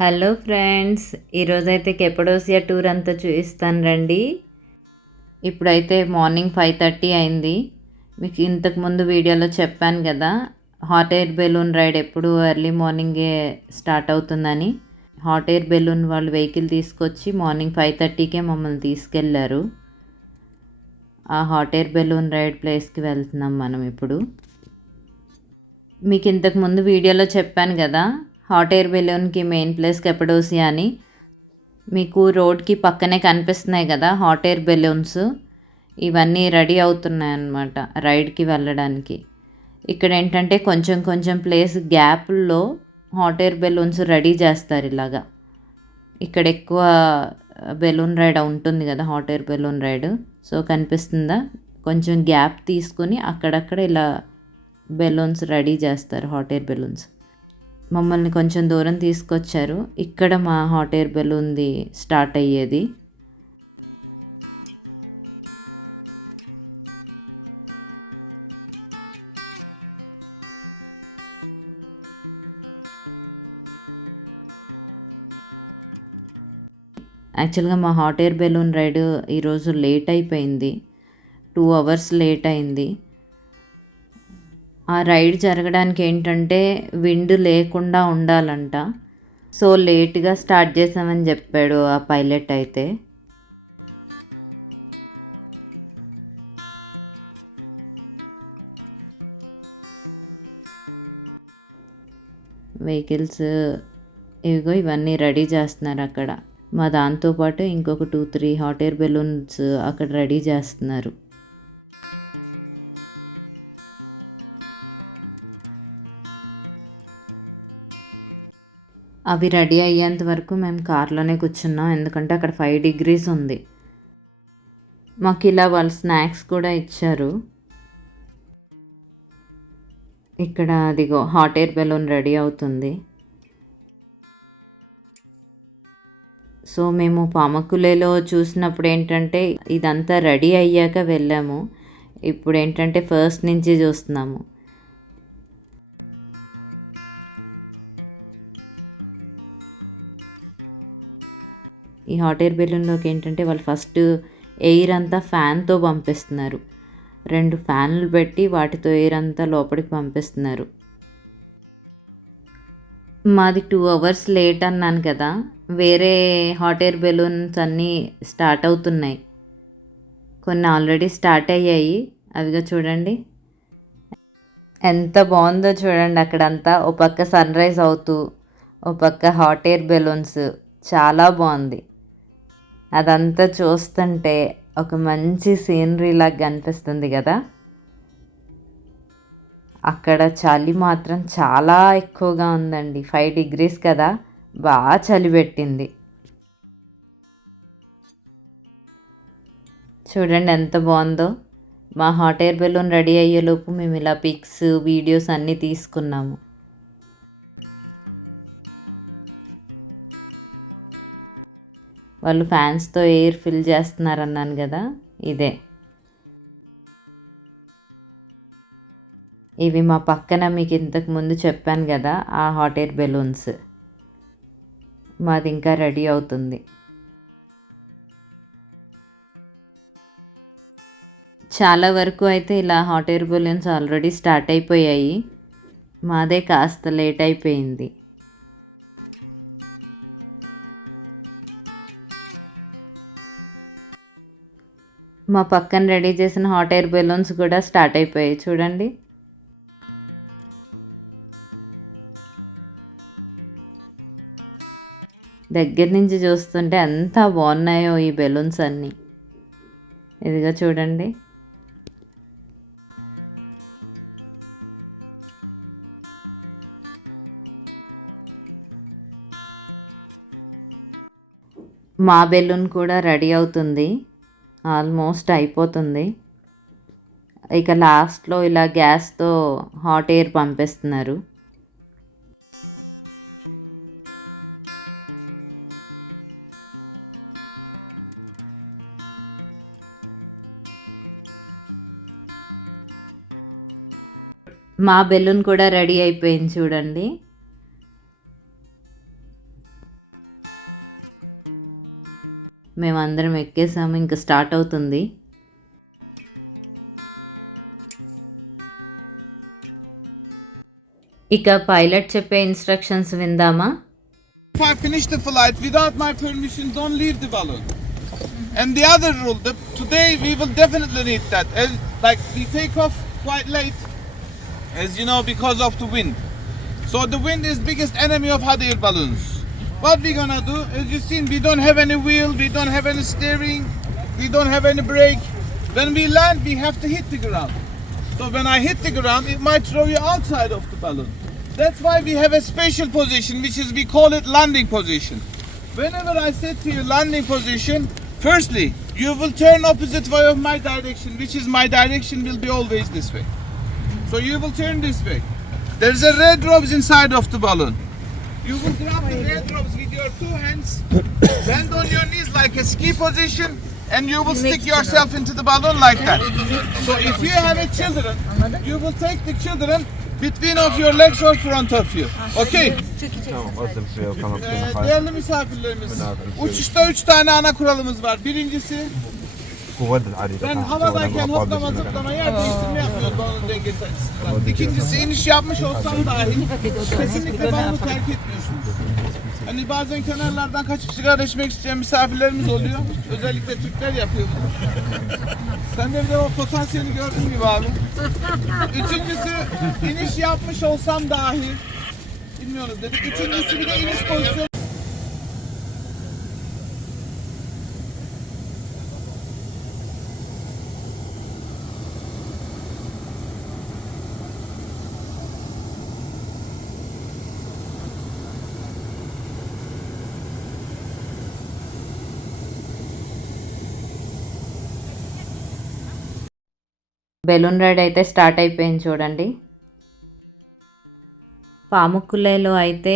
Hello friends, ఈరోజైతే కెపడోసియా టూర్ అంతా చూపిస్తాను రండి. ఇప్పుడైతే మార్నింగ్ 5:30 అయింది. మీకు ఇంతకుముందు వీడియోలో చెప్పాను కదా, హాట్ ఎయిర్ బెలూన్ రైడ్ ఎప్పుడు ఎర్లీ మార్నింగే స్టార్ట్ అవుతుందని. హాట్ ఎయిర్ బెలూన్ వాళ్ళు వెహికల్ తీసుకొచ్చి మార్నింగ్ 5:30కే మమ్మల్ని తీసుకెళ్లారు. ఆ హాట్ ఎయిర్ బెలూన్ రైడ్ ప్లేస్కి వెళ్తున్నాం మనం ఇప్పుడు. మీకు ఇంతకుముందు వీడియోలో చెప్పాను కదా, హాట్ ఎయిర్ బెలూన్కి మెయిన్ ప్లేస్ కెపడోసియా అని. మీకు రోడ్కి పక్కనే కనిపిస్తున్నాయి కదా హాట్ ఎయిర్ బెలూన్స్, ఇవన్నీ రెడీ అవుతున్నాయి అన్నమాట రైడ్కి వెళ్ళడానికి. ఇక్కడ ఏంటంటే కొంచెం కొంచెం ప్లేస్ గ్యాప్లో హాట్ ఎయిర్ బెలూన్స్ రెడీ చేస్తారు ఇలాగా. ఇక్కడ ఎక్కువ బెలూన్ రైడ్ ఉంటుంది కదా, hot air balloon ride. So కనిపిస్తుందా, కొంచెం గ్యాప్ తీసుకుని అక్కడక్కడ ఇలా బెలూన్స్ రెడీ చేస్తారు, హాట్ ఎయిర్ బెలూన్స్. మమ్మల్ని కొంచెం దూరం తీసుకొచ్చారు. ఇక్కడ మా హాట్ ఎయిర్ బెలూన్ది స్టార్ట్ అయ్యేది. యాక్చువల్గా మా హాట్ ఎయిర్ బెలూన్ రైడ్ ఈరోజు లేట్ అయిపోయింది, 2 hours లేట్ అయింది. ఆ రైడ్ జరగడానికి ఏంటంటే విండ్ లేకుండా ఉండాలంట. సో లేట్గా స్టార్ట్ చేసామని చెప్పాడు ఆ పైలట్ అయితే. వెహికల్స్ ఇవిగో ఇవన్నీ రెడీ చేస్తున్నారు అక్కడ. మా దాంతోపాటు ఇంకొక 2-3 హాట్ ఎయిర్ బెలూన్స్ అక్కడ రెడీ చేస్తున్నారు. అవి రెడీ అయ్యేంత వరకు మేము కార్లోనే కూర్చున్నాం, ఎందుకంటే అక్కడ 5 degrees ఉంది. మాకు ఇలా వాళ్ళు స్నాక్స్ కూడా ఇచ్చారు. ఇక్కడ అదిగో హాట్ ఎయిర్ బెలూన్ రెడీ అవుతుంది. సో మేము పామకులేలో చూసినప్పుడు ఏంటంటే ఇదంతా రెడీ అయ్యాక వెళ్ళాము. ఇప్పుడు ఏంటంటే ఫస్ట్ నుంచి చూస్తున్నాము. ఈ హాట్ ఎయిర్ బెలూన్లోకి ఏంటంటే వాళ్ళు ఫస్ట్ ఎయిర్ అంతా ఫ్యాన్తో పంపిస్తున్నారు. 2 ఫ్యాన్లు పెట్టి వాటితో ఎయిర్ అంతా లోపలికి పంపిస్తున్నారు. మాది 2 hours లేట్ అన్నాను కదా, వేరే హాట్ ఎయిర్ బెలూన్స్ అన్నీ స్టార్ట్ అవుతున్నాయి. కొన్ని ఆల్రెడీ స్టార్ట్ అయ్యాయి, అవిగా చూడండి ఎంత బాగుందో చూడండి. అక్కడంతా ఓ పక్క సన్ రైజ్ అవుతూ ఓ పక్క హాట్ ఎయిర్ బెలూన్స్, చాలా బాగుంది. అదంతా చూస్తుంటే ఒక మంచి సీనరీ లాగా కనిపిస్తుంది కదా. అక్కడ చలి మాత్రం చాలా ఎక్కువగా ఉందండి, 5 degrees కదా, బాగా చలి పెట్టింది. చూడండి ఎంత బాగుందో. మా హాట్ ఎయిర్ బెలూన్ రెడీ అయ్యేలోపు మేము ఇలా పిక్స్ వీడియోస్ అన్నీ తీసుకున్నాము. వాళ్ళు ఫ్యాన్స్తో ఎయిర్ ఫిల్ చేస్తున్నారన్నాను కదా, ఇదే. ఇవి మా పక్కన మీకు ఇంతకు ముందు చెప్పాను కదా ఆ హాట్ ఎయిర్ బెలూన్స్. మాది ఇంకా రెడీ అవుతుంది. చాలా వరకు అయితే ఇలా hot air balloons already start అయిపోయాయి. మాదే కాస్త లేట్ అయిపోయింది. మా పక్కన రెడీ చేసిన హాట్ ఎయిర్ బెలూన్స్ కూడా స్టార్ట్ అయిపోయాయి చూడండి. దగ్గర నుంచి చూస్తుంటే ఎంత బాగున్నాయో ఈ బెలూన్స్ అన్నీ. ఇదిగో చూడండి. మా బెలూన్ కూడా రెడీ అవుతుంది, ఆల్మోస్ట్ అయిపోతుంది. ఇక లాస్ట్లో ఇలా గ్యాస్తో హాట్ ఎయిర్ పంపిస్తున్నారు. మా బెలూన్ కూడా రెడీ అయిపోయింది చూడండి. మేమందరం ఎక్కేసాము, ఇంకా స్టార్ట్ అవుతుంది. ఇక పైలట్ చెప్పే ఇన్స్ట్రక్షన్స్ విందామా? If I finish the flight without my permission, don't leave the balloon. And the other rule, today we will definitely need that. Like we take off quite late, as you know, because of the wind. So the wind is biggest enemy of hot air balloons. What we gonna do? As you seen, we don't have any wheel, we don't have any steering, we don't have any brake. When we land, we have to hit the ground. So when I hit the ground, it might throw you outside of the balloon. That's why we have a special position, which is we call it landing position. Whenever I say to you landing position, firstly, you will turn opposite way of my direction, which is my direction will be always this way. So you will turn this way. There's a red ropes inside of the balloon. You will grab the red ropes with your two hands, bend on your knees like a ski position, and you will stick yourself into the balloon like that. So if you have a children, you will take the children between of your legs or front of you. Okay? Değerli misafirlerimiz, uçuşta 3 tane ana kuralımız var. Birincisi, ben havadayken hoplama zıplama yer değiştirme yapmıyoruz balonun dengesi açısından. İkincisi, iniş yapmış olsam dahi kesinlikle balonu terk etmiyorsunuz. Hani bazen kenarlardan kaçıp sigara içmek isteyen misafirlerimiz oluyor. Özellikle Türkler yapıyor bunu. Sen de o potansiyeli gördün gibi abi. Üçüncüsü, iniş yapmış olsam dahi, bilmiyoruz dedik. Üçüncüsü bir de iniş pozisyonu. Balloon ride అయితే start అయిపోయింది చూడండి. పాముక్కులేలో అయితే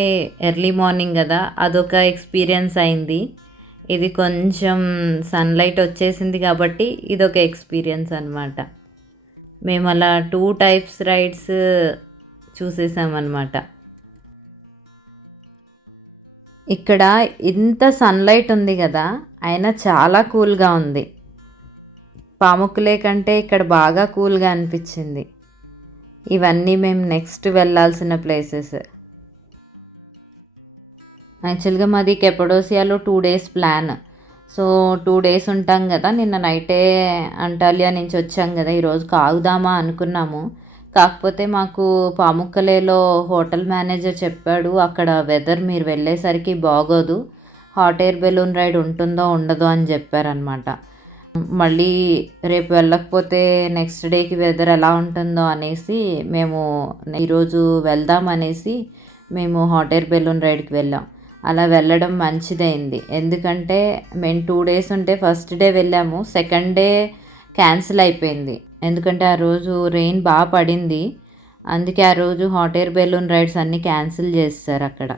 early morning కదా, అదొక ఎక్స్పీరియన్స్ అయింది. ఇది కొంచెం సన్లైట్ వచ్చేసింది కాబట్టి ఇదొక ఎక్స్పీరియన్స్ అనమాట. మేము అలా 2 టైప్స్ రైడ్స్ చూసేసామన్నమాట. ఇక్కడ ఇంత సన్లైట్ ఉంది కదా, అయినా చాలా కూల్గా ఉంది. పాముక్కులే కంటే ఇక్కడ బాగా కూల్గా అనిపించింది. ఇవన్నీ మేము నెక్స్ట్ వెళ్ళాల్సిన ప్లేసెస్. యాక్చువల్గా మాది కెపడోసియాలో 2 డేస్ ప్లాన్. సో 2 డేస్ ఉంటాం కదా, నిన్న నైటే అంటాలియా నుంచి వచ్చాం కదా, ఈరోజు కాగుదామా అనుకున్నాము. కాకపోతే మాకు పాముక్కలేలో హోటల్ మేనేజర్ చెప్పాడు, అక్కడ వెదర్ మీరు వెళ్ళేసరికి బాగోదు, హాట్ ఎయిర్ బెలూన్ రైడ్ ఉంటుందో ఉండదో అని చెప్పారనమాట. మళ్ళీ రేపు వెళ్ళకపోతే నెక్స్ట్ డేకి వెదర్ ఎలా ఉంటుందో అనేసి మేము ఈరోజు వెళ్దాం అనేసి మేము హాట్ ఎయిర్ బెలూన్ రైడ్కి వెళ్ళాం. అలా వెళ్ళడం మంచిదైంది, ఎందుకంటే మేము 2 డేస్ ఉంటే ఫస్ట్ డే వెళ్ళాము, సెకండ్ డే క్యాన్సిల్ అయిపోయింది. ఎందుకంటే ఆ రోజు రెయిన్ బాగా పడింది, అందుకే ఆ రోజు హాట్ ఎయిర్ బెలూన్ రైడ్స్ అన్నీ క్యాన్సిల్ చేస్తారు అక్కడ.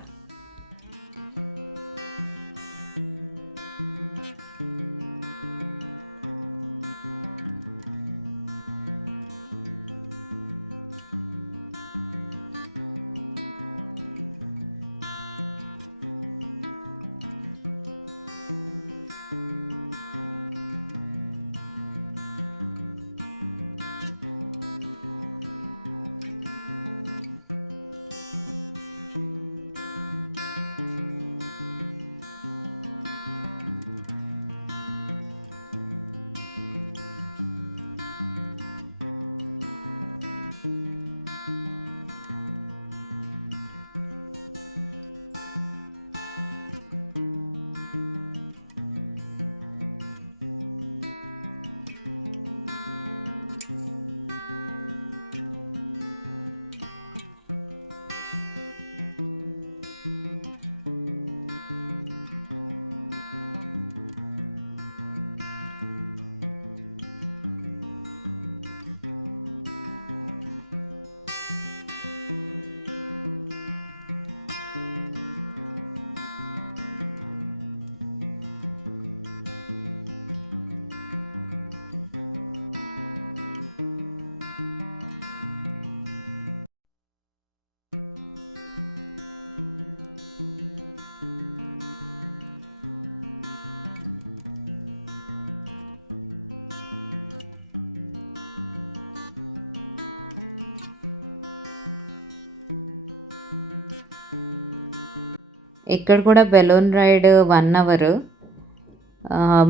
ఇక్కడ కూడా బెలూన్ రైడ్ 1 అవర్.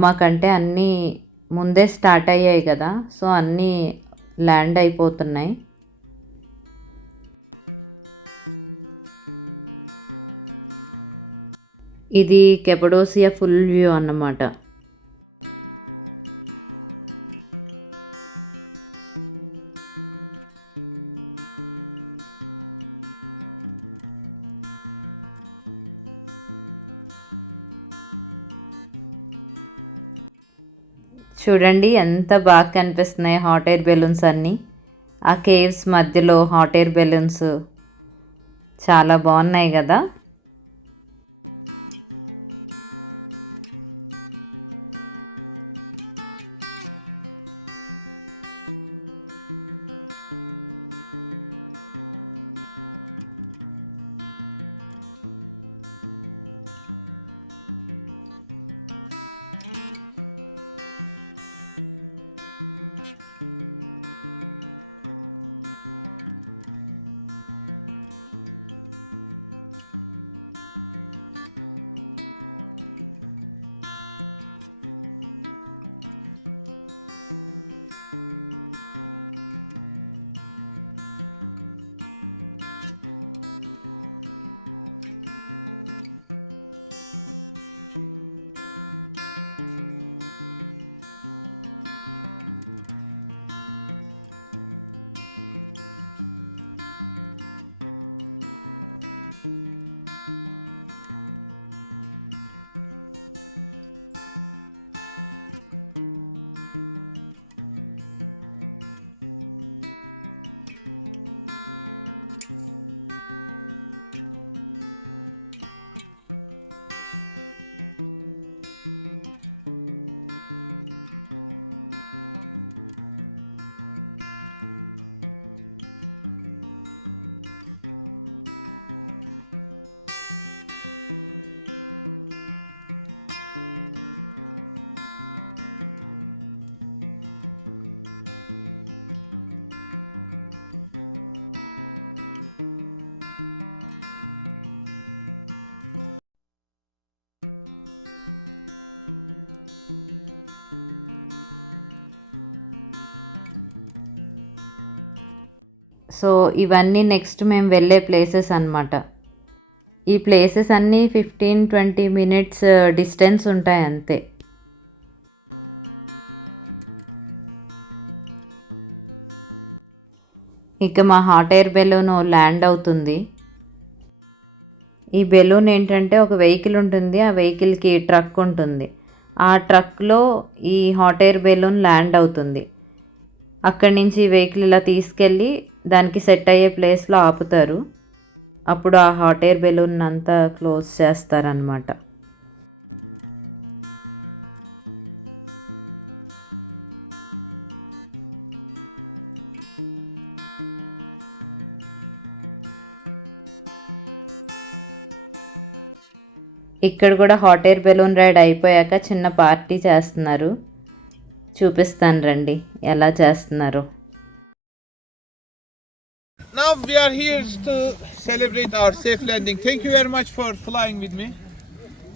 మాకంటే అన్నీ ముందే స్టార్ట్ అయ్యాయి కదా, సో అన్నీ ల్యాండ్ అయిపోతున్నాయి. ఇది కెపడోసియా ఫుల్ వ్యూ అన్నమాట. చూడండి ఎంత బాగా కనిపిస్తున్నాయి హాట్ ఎయిర్ బెలూన్స్ అన్నీ. ఆ కేవ్స్ మధ్యలో హాట్ ఎయిర్ బెలూన్స్ చాలా బాగున్నాయి కదా. సో ఇవన్నీ నెక్స్ట్ మేము వెళ్ళే ప్లేసెస్ అన్నమాట. ఈ ప్లేసెస్ అన్నీ 15-20 మినిట్స్ డిస్టెన్స్ ఉంటాయి అంతే. ఇక మా హాట్ ఎయిర్ బెలూన్ ల్యాండ్ అవుతుంది. ఈ బెలూన్ ఏంటంటే ఒక వెహికల్ ఉంటుంది, ఆ వెహికల్కి ట్రక్ ఉంటుంది. ఆ ట్రక్లో ఈ హాట్ ఎయిర్ బెలూన్ ల్యాండ్ అవుతుంది. అక్కడి నుంచి వెహికల్ ఇలా తీసుకెళ్ళి దానికి సెట్ అయ్యే ప్లేస్లో ఆపుతారు. అప్పుడు ఆ హాట్ ఎయిర్ బెలూన్ అంతా క్లోజ్ చేస్తారనమాట. ఇక్కడ కూడా హాట్ ఎయిర్ బెలూన్ రైడ్ అయిపోయాక చిన్న పార్టీ చేస్తున్నారు. చూపిస్తాను రండి ఎలా చేస్తున్నారో. Now we are here to celebrate our safe landing. Thank you very much for flying with me.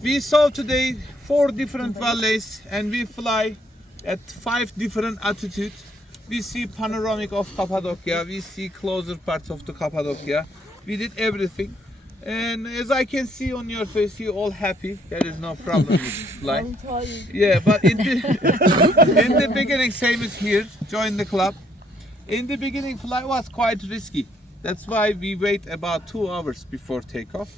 We saw today 4 different valleys and we fly at 5 different altitudes. We see panoramic of Cappadocia, we see closer parts of the Cappadocia. We did everything. And as I can see on your face, you're all happy. There is no problem with this flight. I'm tired. Yeah, but in the beginning, same as here, join the club. In the beginning, flight was quite risky. That's why we wait about 2 hours before takeoff.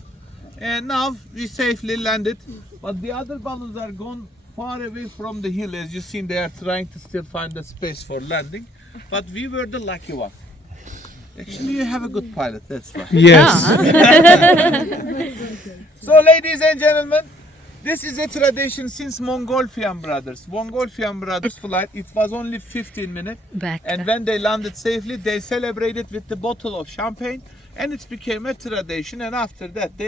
And now we safely landed. But the other balloons are gone far away from the hill. As you see, they are trying to still find the space for landing. But we were the lucky one. Actually, you have a good pilot, that's why. Yes. So, ladies and gentlemen, this is a tradition since Mongolfian Brothers. Mongolfian Brothers flight, it was only 15 minutes. And when they landed safely, they celebrated with the bottle of champagne. And it became a tradition. And after that,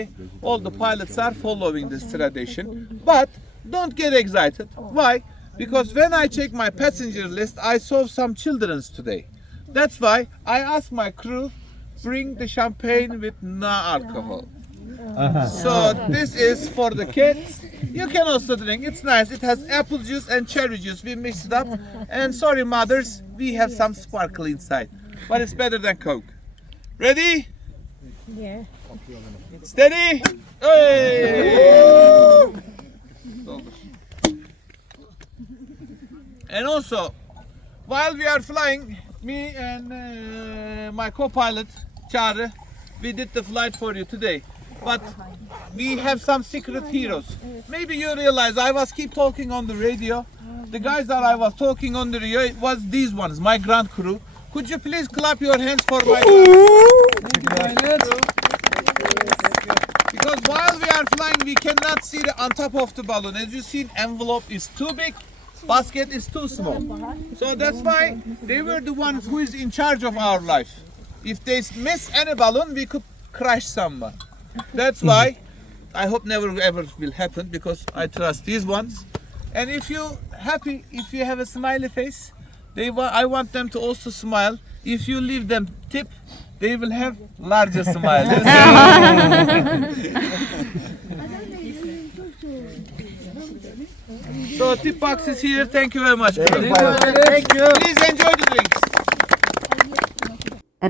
all the pilots are following this tradition. But don't get excited. Why? Because when I check my passenger list, I saw some children's today. That's why I asked my crew, bring the champagne with no alcohol. So this is for the kids. You can also drink. It's nice. It has apple juice and cherry juice. We mixed it up. And sorry, mothers, we have some sparkle inside, but it's better than Coke. Ready? Yeah. Steady. Hey! And also, while we are flying, me and my co-pilot Chare, we did the flight for you today. But we have some secret heroes. Maybe you realize I was keep talking on the radio. The guys that I was talking on the radio, it was these ones, my ground crew. Could you please clap your hands for my Thank you, pilot. Because while we are flying, we cannot see the on top of the balloon. As you see, envelope is too big, basket is too small. So that's why they were the ones who is in charge of our life. If they miss any balloon, we could crash someone. That's why I hope never ever will happen, because I trust these ones. And if you happy, if you have a smiley face, I want them to also smile. If you leave them tip, they will have larger smile. So tip box is here. Thank you very much. Thank you. Please enjoy the drinks.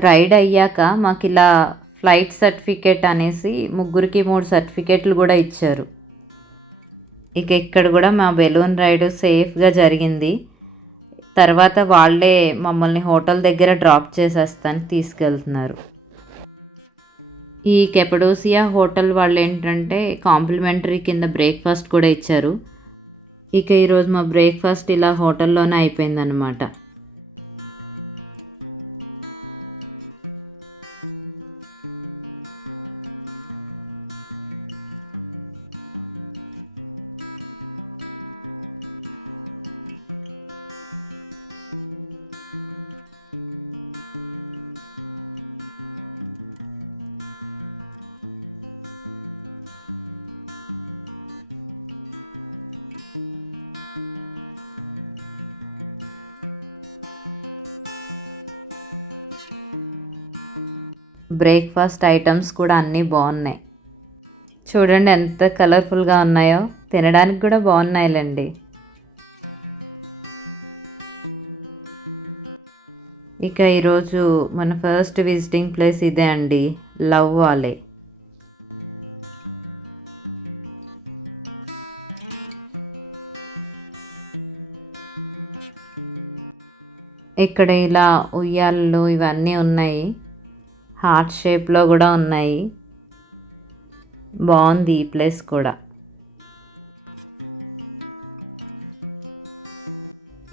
Ride అయ్యాక మాకు ఇలా flight certificate అనేసి 3 సర్టిఫికేట్లు కూడా ఇచ్చారు. ఇక ఇక్కడ కూడా మా బెలూన్ రైడ్ సేఫ్గా జరిగింది. తర్వాత వాళ్ళే మమ్మల్ని హోటల్ దగ్గర డ్రాప్ చేసేస్తానికి తీసుకెళ్తున్నారు. ఈ కెపడోసియా హోటల్ వాళ్ళు ఏంటంటే కాంప్లిమెంటరీ కింద బ్రేక్ఫాస్ట్ కూడా ఇచ్చారు. ఇక ఈరోజు మా బ్రేక్ఫాస్ట్ ఇలా హోటల్లోనే అయిపోయిందనమాట. బ్రేక్ఫాస్ట్ ఐటమ్స్ కూడా అన్నీ బాగున్నాయి. చూడండి ఎంత కలర్ఫుల్గా ఉన్నాయో, తినడానికి కూడా బాగున్నాయిలేండి. ఇక ఈరోజు మన ఫస్ట్ విజిటింగ్ ప్లేస్ ఇదే అండి, లవ్ వాలే. ఇక్కడ ఇలా ఉయ్యాలలు ఇవన్నీ ఉన్నాయి, హార్ట్ షేప్లో కూడా ఉన్నాయి. బాగుంది ఈ ప్లేస్ కూడా.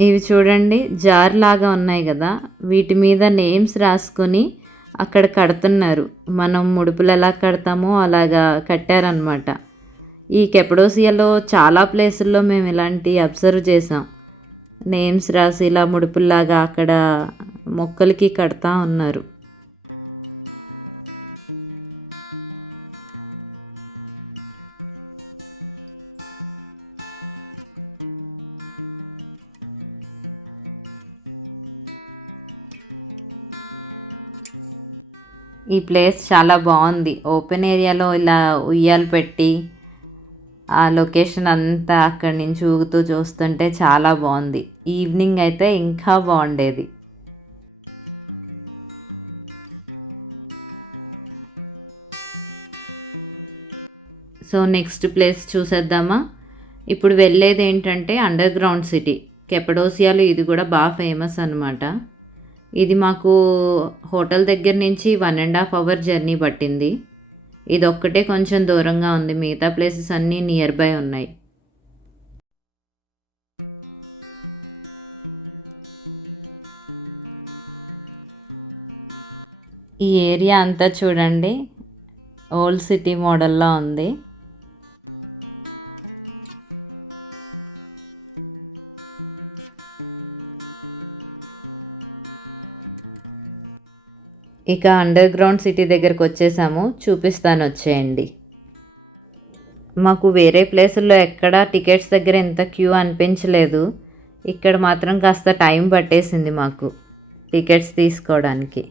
ఇవి చూడండి జార్ లాగా ఉన్నాయి కదా, వీటి మీద నేమ్స్ రాసుకొని అక్కడ కడుతున్నారు. మనం ముడుపులు ఎలా కడతామో అలాగా కట్టారనమాట. ఈ కెపడోసియాలో చాలా ప్లేసుల్లో మేము ఇలాంటి అబ్జర్వ్ చేసాం. నేమ్స్ రాసి ఇలా ముడుపుల్లాగా అక్కడ మొక్కలకి కడతా ఉన్నారు. ఈ ప్లేస్ చాలా బాగుంది. ఓపెన్ ఏరియాలో ఇలా ఉయ్యాలు పెట్టి ఆ లొకేషన్ అంతా అక్కడి నుంచి ఊగుతూ చూస్తుంటే చాలా బాగుంది. ఈవినింగ్ అయితే ఇంకా బాగుండేది. సో నెక్స్ట్ ప్లేస్ చూసేద్దామా. ఇప్పుడు వెళ్ళేది ఏంటంటే అండర్ గ్రౌండ్ సిటీ. కెపడోసియాలో ఇది కూడా బాగా ఫేమస్ అనమాట. ఇది మాకు హోటల్ దగ్గర నుంచి 1.5 అవర్ జర్నీ పట్టింది. ఇది ఒక్కటే కొంచెం దూరంగా ఉంది, మిగతా ప్లేసెస్ అన్నీ నియర్ బై ఉన్నాయి. ఈ ఏరియా అంతా చూడండి ఓల్డ్ సిటీ మోడల్లో ఉంది. ఇక అండర్ గ్రౌండ్ సిటీ దగ్గరకు వచ్చేసాము, చూపిస్తాను వచ్చేయండి. మాకు వేరే ప్లేసుల్లో ఎక్కడా టికెట్స్ దగ్గర ఎంత క్యూ అనిపించలేదు. ఇక్కడ మాత్రం కాస్త టైం పట్టేసింది మాకు టికెట్స్ తీసుకోవడానికి.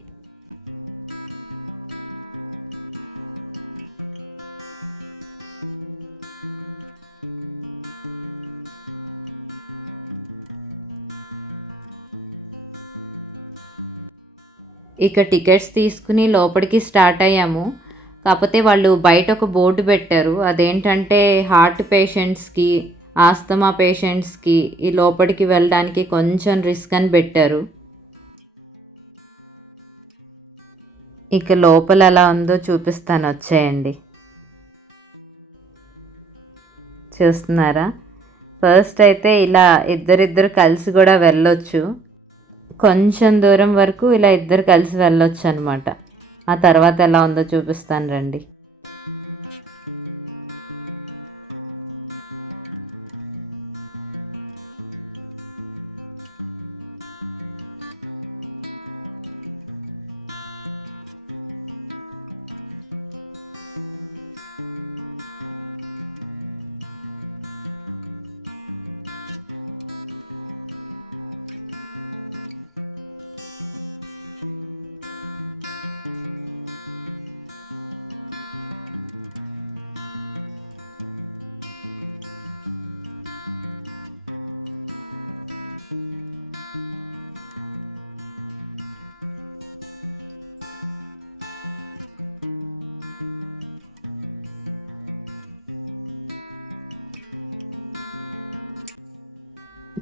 ఇక టికెట్స్ తీసుకుని లోపలికి స్టార్ట్ అయ్యాము. కాకపోతే వాళ్ళు బయట ఒక బోర్డు పెట్టారు. అదేంటంటే హార్ట్ పేషెంట్స్కి, ఆస్తమా పేషెంట్స్కి ఈ లోపలికి వెళ్ళడానికి కొంచెం రిస్క్ అని పెట్టారు. ఇక లోపల ఎలా ఉందో చూపిస్తాను, వచ్చేయండి. చూస్తున్నారా? ఫస్ట్ అయితే ఇలా ఇద్దరిద్దరు కలిసి కూడా వెళ్ళొచ్చు. కొంచెం దూరం వరకు ఇలా ఇద్దరు కలిసి వెళ్ళొచ్చు అనమాట. ఆ తర్వాత ఎలా ఉందో చూపిస్తాను రండి.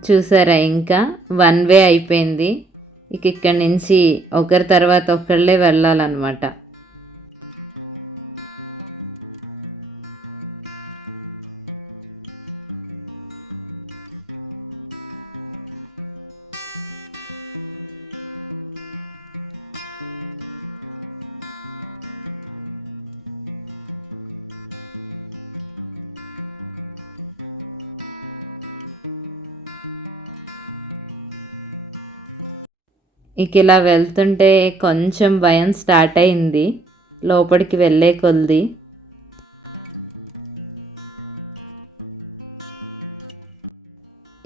చూసారా, ఇంకా 1 వే అయిపోయింది. ఇక ఇక్కడి నుంచి ఒకరి తర్వాత ఒకళ్ళే వెళ్ళాలన్నమాట. ఇక ఇలా వెళ్తుంటే కొంచెం భయం స్టార్ట్ అయింది లోపలికి వెళ్ళే కొద్ది.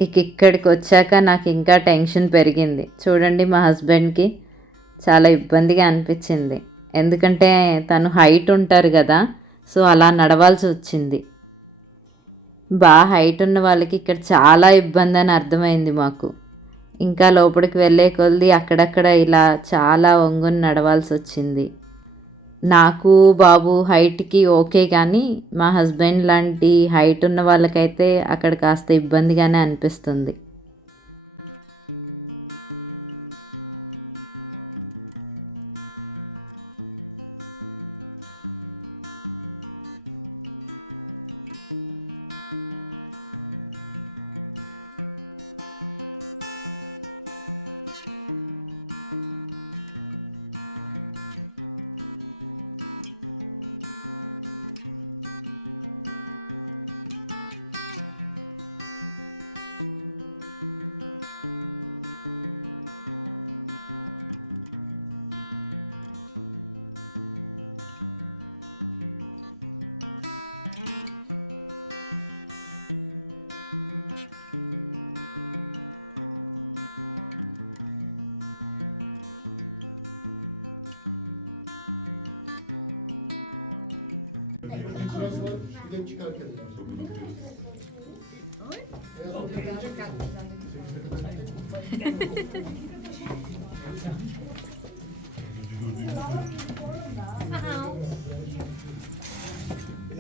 ఇక ఇక్కడికి వచ్చాక నాకు ఇంకా టెన్షన్ పెరిగింది. చూడండి, మా హస్బెండ్కి చాలా ఇబ్బందిగా అనిపించింది. ఎందుకంటే తను హైట్ ఉంటారు కదా, సో అలా నడవాల్సి వచ్చింది. బాగా హైట్ ఉన్న వాళ్ళకి ఇక్కడ చాలా ఇబ్బంది అని అర్థమైంది మాకు. ఇంకా లోపలికి వెళ్ళే కొద్ది అక్కడక్కడ ఇలా చాలా వంగుని నడవాల్సి వచ్చింది. నాకు బాబు హైట్కి ఓకే, కానీ మా హస్బెండ్ లాంటి హైట్ ఉన్న వాళ్ళకైతే అక్కడ కాస్త ఇబ్బందిగానే అనిపిస్తుంది.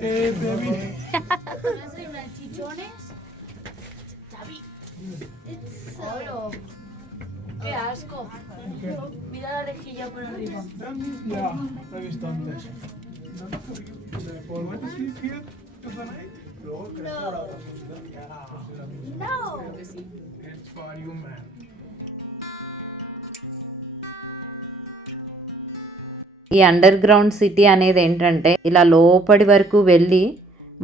Hey, baby. Qué asco. Mira la rejilla por arriba. Ja, det har visto antes. Want to sleep here tonight? No. It's for you, man. ఈ అండర్ గ్రౌండ్ సిటీ అనేది ఏంటంటే ఇలా లోపలి వరకు వెళ్ళి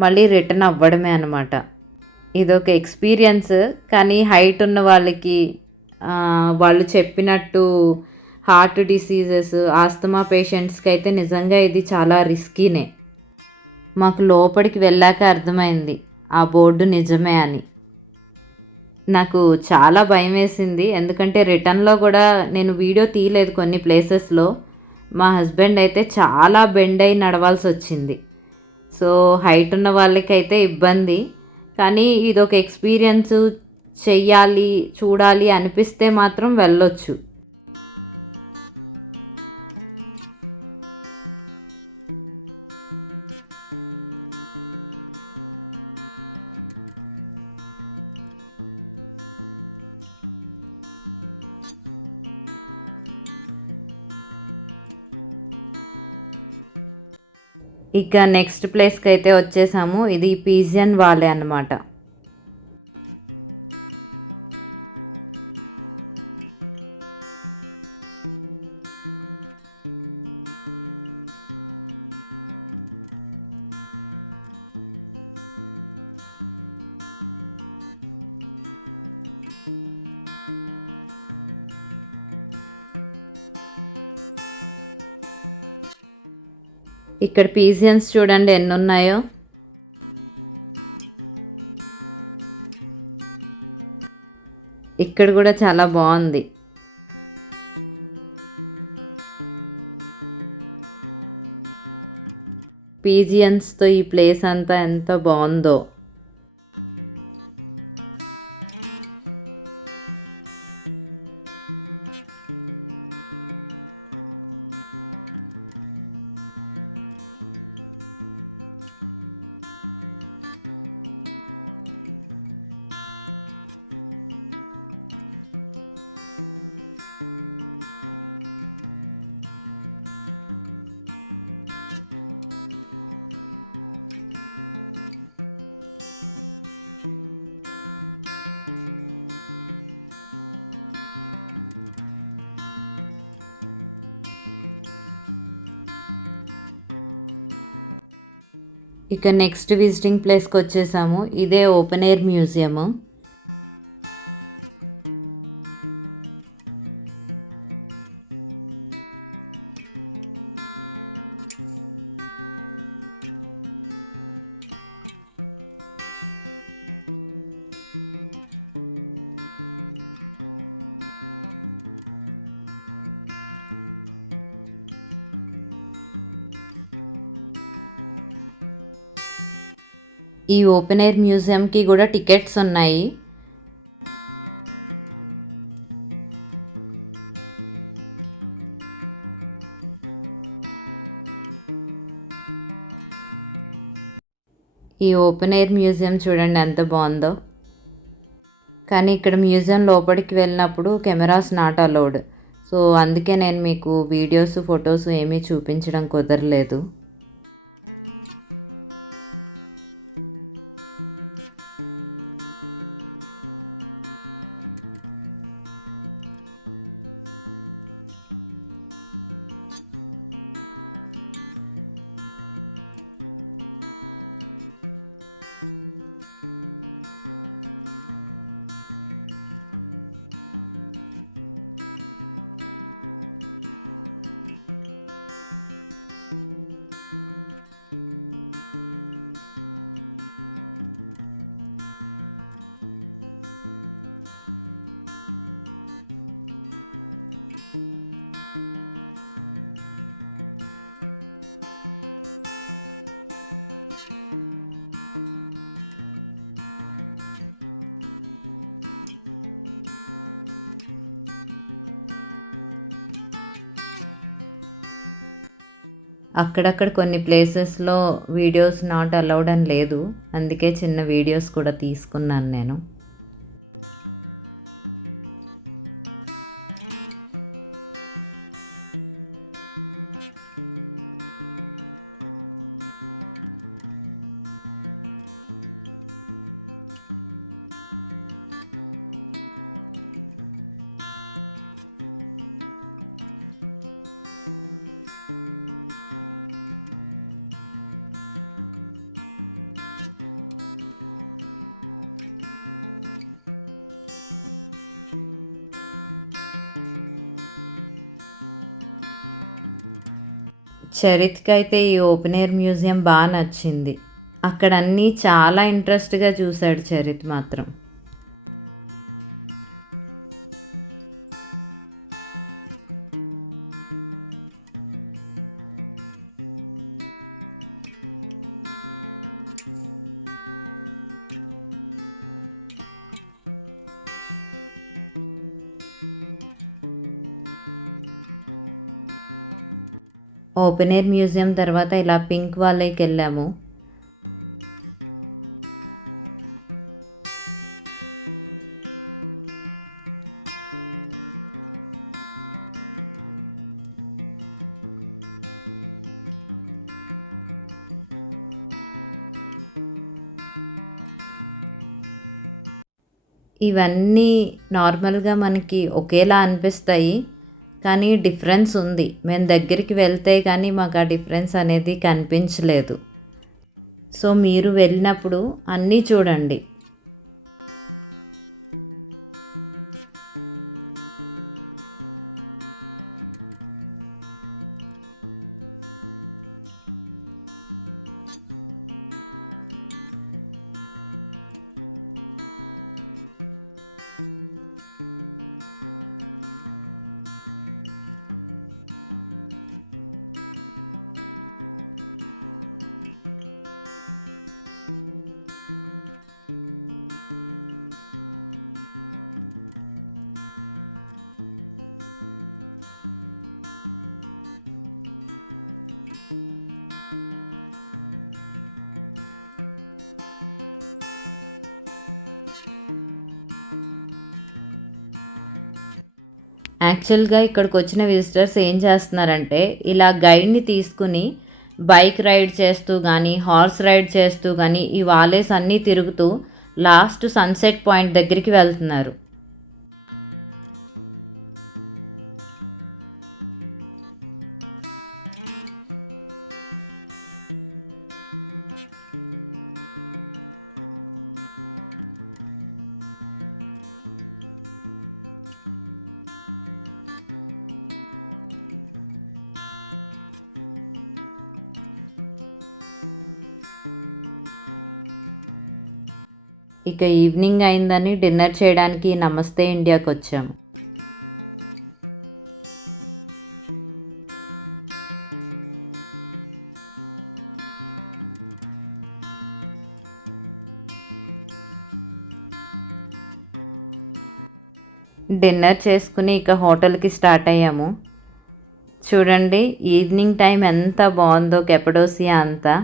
మళ్ళీ రిటర్న్ అవ్వడమే అనమాట. ఇదొక ఎక్స్పీరియన్స్. కానీ హైట్ ఉన్న వాళ్ళకి, వాళ్ళు చెప్పినట్టు హార్ట్ డిసీజెస్, ఆస్తమా పేషెంట్స్కి అయితే నిజంగా ఇది చాలా రిస్కీనే. మాకు లోపలికి వెళ్ళాక అర్థమైంది ఆ బోర్డు నిజమే అని. నాకు చాలా భయం వేసింది, ఎందుకంటే రిటర్న్లో కూడా నేను వీడియో తీయలేదు కొన్ని ప్లేసెస్లో. మా హస్బెండ్ అయితే చాలా బెండ్ అయి నడవాల్సి వచ్చింది. సో హైట్ ఉన్న వాళ్ళకైతే ఇబ్బంది, కానీ ఇదొక ఎక్స్పీరియన్స్, చెయ్యాలి చూడాలి అనిపిస్తే మాత్రం వెళ్ళొచ్చు. ఇక నెక్స్ట్ ప్లేస్కి అయితే వచ్చేసాము. ఇది పీజియన్ వాలే అన్నమాట. ఇక్కడ పీజియన్స్ చూడండి ఎన్ని ఉన్నాయో. ఇక్కడ కూడా చాలా బాగుంది. పీజియన్స్తో ఈ ప్లేస్ అంతా ఎంత బాగుందో. ఇక నెక్స్ట్ విజిటింగ్ ప్లేస్కి వచ్చేసాము. ఇదే ఓపెన్ ఎయిర్ మ్యూజియము. ఈ ఓపెన్ ఎయిర్ మ్యూజియంకి కూడా టికెట్స్ ఉన్నాయి. ఈ ఓపెన్ ఎయిర్ మ్యూజియం చూడండి ఎంత బాగుందో. కానీ ఇక్కడ మ్యూజియం లోపలికి వెళ్ళినప్పుడు కెమెరాస్ నాట్ అలౌడ్. సో అందుకే నేను మీకు వీడియోస్ ఫొటోస్ ఏమీ చూపించడం కుదరలేదు. అక్కడక్కడ కొన్ని ప్లేసెస్లో వీడియోస్ నాట్ అలౌడ్ అని లేదు. అందుకే చిన్న వీడియోస్ కూడా తీసుకున్నాను నేను. చరిత్కి అయితే ఈ ఓపెన్ ఎయిర్ మ్యూజియం బాగా నచ్చింది. అక్కడ అన్నీ చాలా ఇంట్రెస్ట్గా చూశాడు చరిత్ మాత్రం. ఓపెన్ ఎయిర్ మ్యూజియం తర్వాత ఇలా పింక్ వాలేకి వెళ్ళాము. ఇవన్నీ నార్మల్గా మనకి ఒకేలా అనిపిస్తాయి, కానీ డిఫరెన్స్ ఉంది. మేము దగ్గరికి వెళ్తే కానీ మాకు ఆ డిఫరెన్స్ అనేది కనిపించలేదు. సో మీరు వెళ్ళినప్పుడు అన్నీ చూడండి. యాక్చువల్గా ఇక్కడికి వచ్చిన విజిటర్స్ ఏం చేస్తున్నారంటే, ఇలా గైడ్ని తీసుకుని బైక్ రైడ్ చేస్తూ కానీ, హార్స్ రైడ్ చేస్తూ కానీ, ఈ వాలేస్ అన్నీ తిరుగుతూ లాస్ట్ సన్సెట్ పాయింట్ దగ్గరికి వెళ్తున్నారు. ఇక ఈవినింగ్ అయిందని డిన్నర్ చేయడానికి నమస్తే ఇండియాకి వచ్చాం. డిన్నర్ చేసుకుని ఇక హోటల్కి స్టార్ట్ అయ్యాము. చూడండి ఈవినింగ్ టైం ఎంత బాగుందో కెపడోసియా అంతా.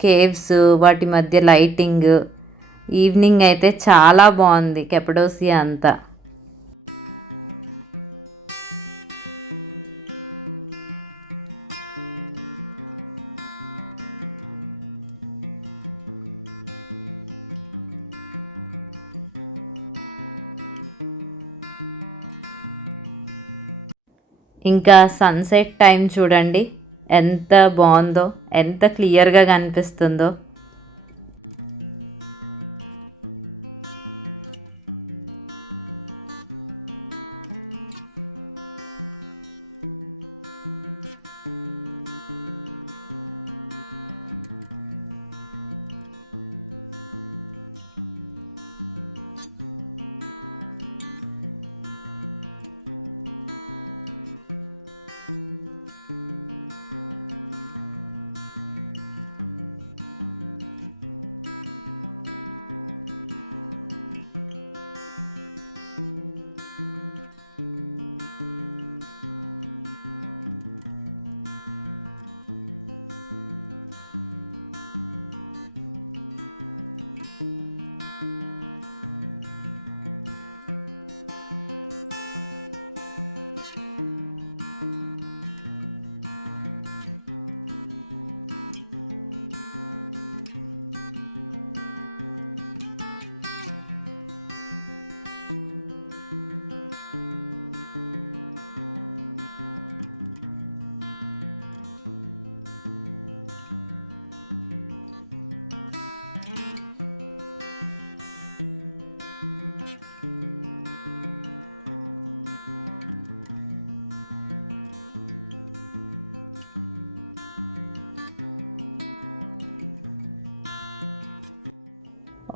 కేవ్స్, వాటి మధ్య లైటింగ్, ఈవినింగ్ అయితే చాలా బాగుంది కెపడోసియా అంతా. ఇంకా సన్సెట్ టైం చూడండి ఎంత బాగుందో, ఎంత క్లియర్గా కనిపిస్తుందో.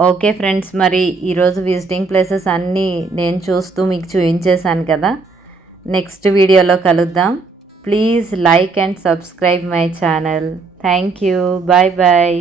ఓకే ఫ్రెండ్స్, మరి ఈరోజు విజిటింగ్ ప్లేసెస్ అన్నీ నేను చూస్తూ మీకు చూపించేశాను కదా. నెక్స్ట్ వీడియోలో కలుద్దాం. Please like and subscribe my channel. Thank you. Bye bye.